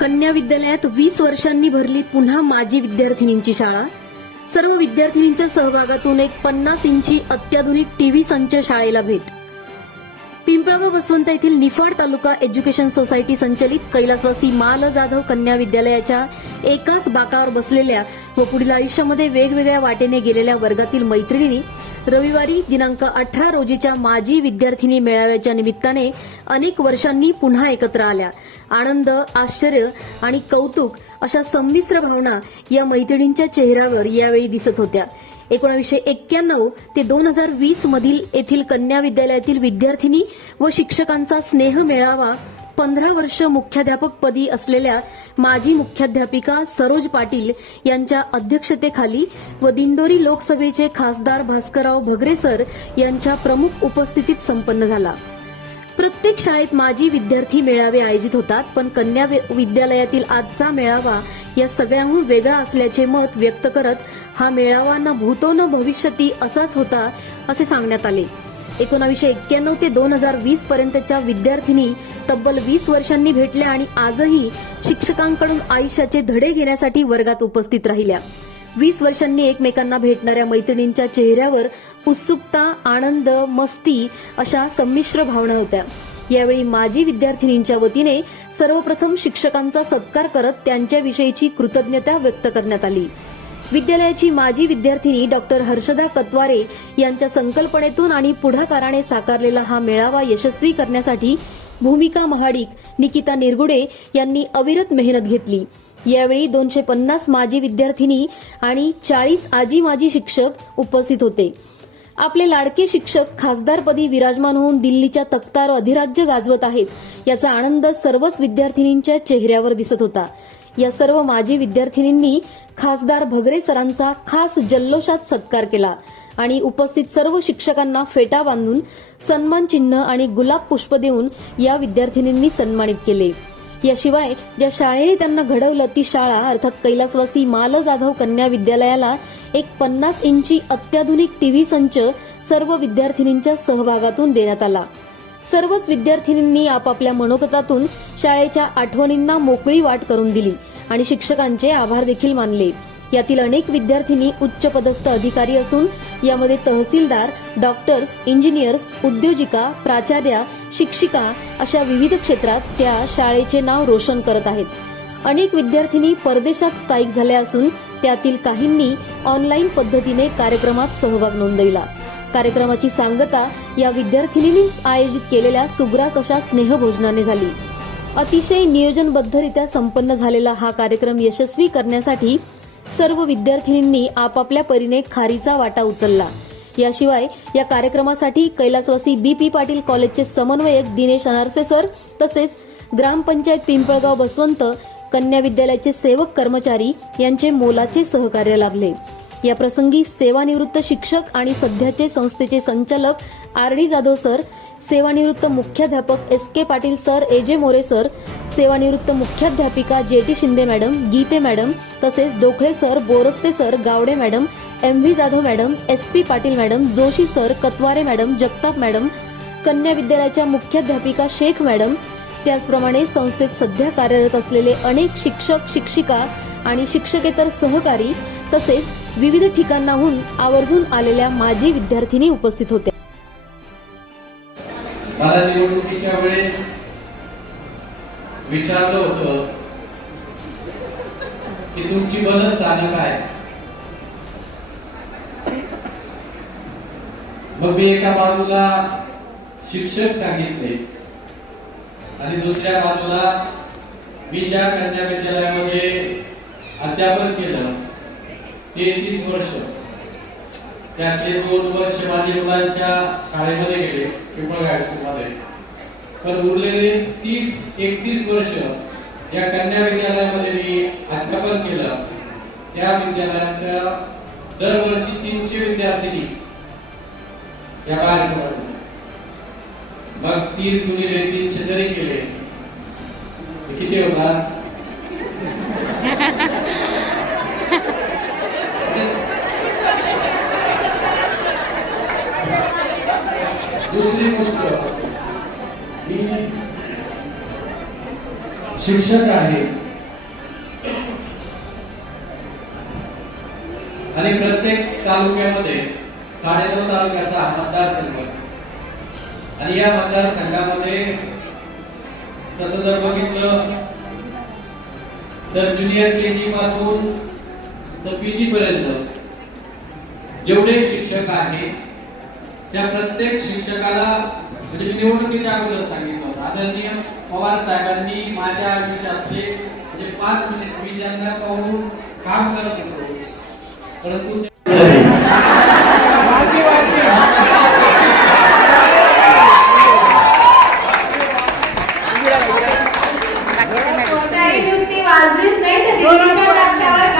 कन्या विद्यालयात वीस वर्षांनी भरली पुन्हा माजी विद्यार्थिनींची शाळा. सर्व विद्यार्थिनींच्या सहभागातून एक पन्नास इंची अत्याधुनिक टीव्ही संच शाळेला भेट. पिंपळगाव वसवंत येथील निफाड तालुका एज्युकेशन सोसायटी संचलित कैलासवासी माल जाधव कन्या विद्यालयाच्या एकाच बाकावर बसलेल्या व पुढील आयुष्यामध्ये वेगवेगळ्या वाटेने गेलेल्या वर्गातील मैत्रिणी रविवारी दिनांक अठरा रोजीच्या माजी विद्यार्थिनी मेळाव्याच्या निमित्ताने अनेक वर्षांनी पुन्हा एकत्र आल्या. आनंद आश्चर्य आणि कौतुक अशा संमिश्र भावना या मैत्रिणींच्या चेहऱ्यावर यावेळी दिसत होत्या. एकोणीसशे एक्क्याण्णव ते दोन हजार वीस मधील येथील कन्या विद्यालयातील विद्यार्थिनी व शिक्षकांचा स्नेह मेळावा पंधरा वर्ष मुख्याध्यापकपदी असलेल्या माजी मुख्याध्यापिका सरोज पाटील यांच्या अध्यक्षतेखाली व दिंडोरी लोकसभेचे खासदार भास्करराव भगरे सर यांच्या प्रमुख उपस्थितीत संपन्न झाला. प्रत्येक शाळेत माजी विद्यार्थी मेळावे आयोजित होतात पण कन्या विद्यालयातील आजचा मेळावा या सगळ्यांहून वेगळा असल्याचे मत व्यक्त करत हा मेळावा न भूतो न भविष्यती असाच होता असे सांगण्यात आले. एकोणावीसशे एक्क्याण्णव ते दोन हजार वीस पर्यंतच्या विद्यार्थिनी तब्बल वीस वर्षांनी भेटल्या आणि आजही शिक्षकांकडून आयुष्याचे धडे घेण्यासाठी वर्गात उपस्थित राहिल्या. वीस वर्षांनी एकमेकांना भेटणाऱ्या मैत्रिणींच्या चेहऱ्यावर उत्सुकता आनंद मस्ती अशा संमिश्र भावना होत्या. यावेळी माजी विद्यार्थिनींच्या वतीने सर्वप्रथम शिक्षकांचा सत्कार करत त्यांच्याविषयीची कृतज्ञता व्यक्त करण्यात आली. विद्यालयाची माजी विद्यार्थिनी डॉक्टर हर्षदा कत्वारे यांच्या संकल्पनेतून आणि पुढाकाराने साकारलेला हा मेळावा यशस्वी करण्यासाठी भूमिका महाडिक निकिता निरगुडे यांनी अविरत मेहनत घेतली. यावेळी दोनशे पन्नास माजी विद्यार्थिनी आणि चाळीस आजी माजी शिक्षक उपस्थित होते. आपले लाडके शिक्षक खासदारपदी विराजमान होऊन दिल्लीच्या तक्तार अधिराज्य गाजवत आहेत. याचा आनंद सर्वच विद्यार्थिनींच्या चेहऱ्यावर दिसत होता. या सर्व माजी विद्यार्थिनींनी खासदार भगरे सरांचा खास जल्लोषात सत्कार केला आणि उपस्थित सर्व शिक्षकांना फेटा बांधून सन्मान चिन्ह आणि गुलाब पुष्प देऊन या विद्यार्थिनींनी सन्मानित केले. याशिवाय ज्या शाळेने त्यांना घडवलं ती शाळा अर्थात कैलासवासी माल जाधव कन्या विद्यालयाला एक पन्नास इंची अत्याधुनिक टीव्ही संच सर्व विद्यार्थिनींच्या सहभागातून देण्यात आला. सर्वच विद्यार्थिनींनी आपापल्या मनोगतातून शाळेच्या आठवणींना मोकळी वाट करून दिली आणि शिक्षकांचे आभार देखील मानले. यातील अनेक विद्यार्थिनी उच्च पदस्थ अधिकारी असून यामध्ये तहसीलदार डॉक्टर्स इंजिनियर्स उद्योजिका प्राचार्या शिक्षिका अशा विविध क्षेत्रात त्या शाळेचे नाव रोशन करत आहेत. अनेक विद्यार्थिनी परदेशात स्थायिक झाल्या असून त्यातील काहींनी ऑनलाईन पद्धतीने कार्यक्रमात सहभाग नोंदविला. कार्यक्रमाची सांगता या विद्यार्थिनींनीच आयोजित केलेल्या सुग्रास अशा स्नेहभोजनाने झाली. अतिशय नियोजनबद्धरित्या संपन्न झालेला हा कार्यक्रम यशस्वी करण्यासाठी सर्व विद्यार्थिनींनी आपापल्या परीने खारीचा वाटा उचलला. याशिवाय या कार्यक्रमासाठी कैलासवासी बी पी पाटील कॉलेजचे समन्वयक दिनेश अनारसे सर तसेच ग्रामपंचायत पिंपळगाव बसवंत कन्या विद्यालयाचे सेवक कर्मचारी यांचे मोलाचे सहकार्य लाभले. या प्रसंगी सेवानिवृत्त शिक्षक आणि सध्याचे संस्थेचे संचालक आर डी जाधव सर सेवानिवृत्त मुख्याध्यापक S K Patil sir A J More sir सेवानिवृत्त मुख्याध्यापिका J T Shinde madam Gite madam तसेच Dokhale sir Boraste sir Gawade madam M V Jadhav madam S P Patil madam Joshi sir Katware madam Jagtap madam कन्या विद्यालयाच्या मुख्याध्यापिका Shaikh madam. त्याचप्रमाणे संस्थेत सध्या कार्यरत असलेले अनेक शिक्षक शिक्षिका आणि शिक्षकेतर सहकारी तसेच विविध ठिकाणाहून आवर्जून आलेल्या माजी विद्यार्थिनी उपस्थित होत्या मला निवडणुकीच्या वेळेस विचारलं होतं की तुमची बलस्थानं काय? मग मी एका बाजूला शिक्षक सांगितले आणि दुसऱ्या बाजूला मी ज्या कन्या विद्यालयामध्ये अध्यापन केलं तेहतीस वर्ष. त्याचे दोन वर्ष माझे मुलांच्या शाळेमध्ये गेले पिंपळ हायस्कूलमध्ये पण उरलेले तीस एकतीस वर्ष या कन्या विद्यालयामध्ये मी अध्यापन केलं. त्या विद्यालयाच्या दरवर्षी तीनशे विद्यार्थिनी या बाहेर मग तीस गुणिले तीनशे तरी केले किती होतात शिक्षक आहे. आणि प्रत्येक तालुक्यामध्ये साडेनऊ तालुक्याचा मतदारसंघ. आणि या मतदारसंघामध्ये तस जर बघितलं तर ज्युनियर के जी पासून तर पीजी पर्यंत जेवढे शिक्षक आहे त्या प्रत्येक शिक्षकाला म्हणजे मी निवडणुकीच्या अगोदर सांगितलं होतं. आदरणीय पवार साहेबांनी माझ्या आयुष्यातले म्हणजे पाच मिनिट मी त्यांना पाहून काम करत होतो. परंतु वाजलीच नाही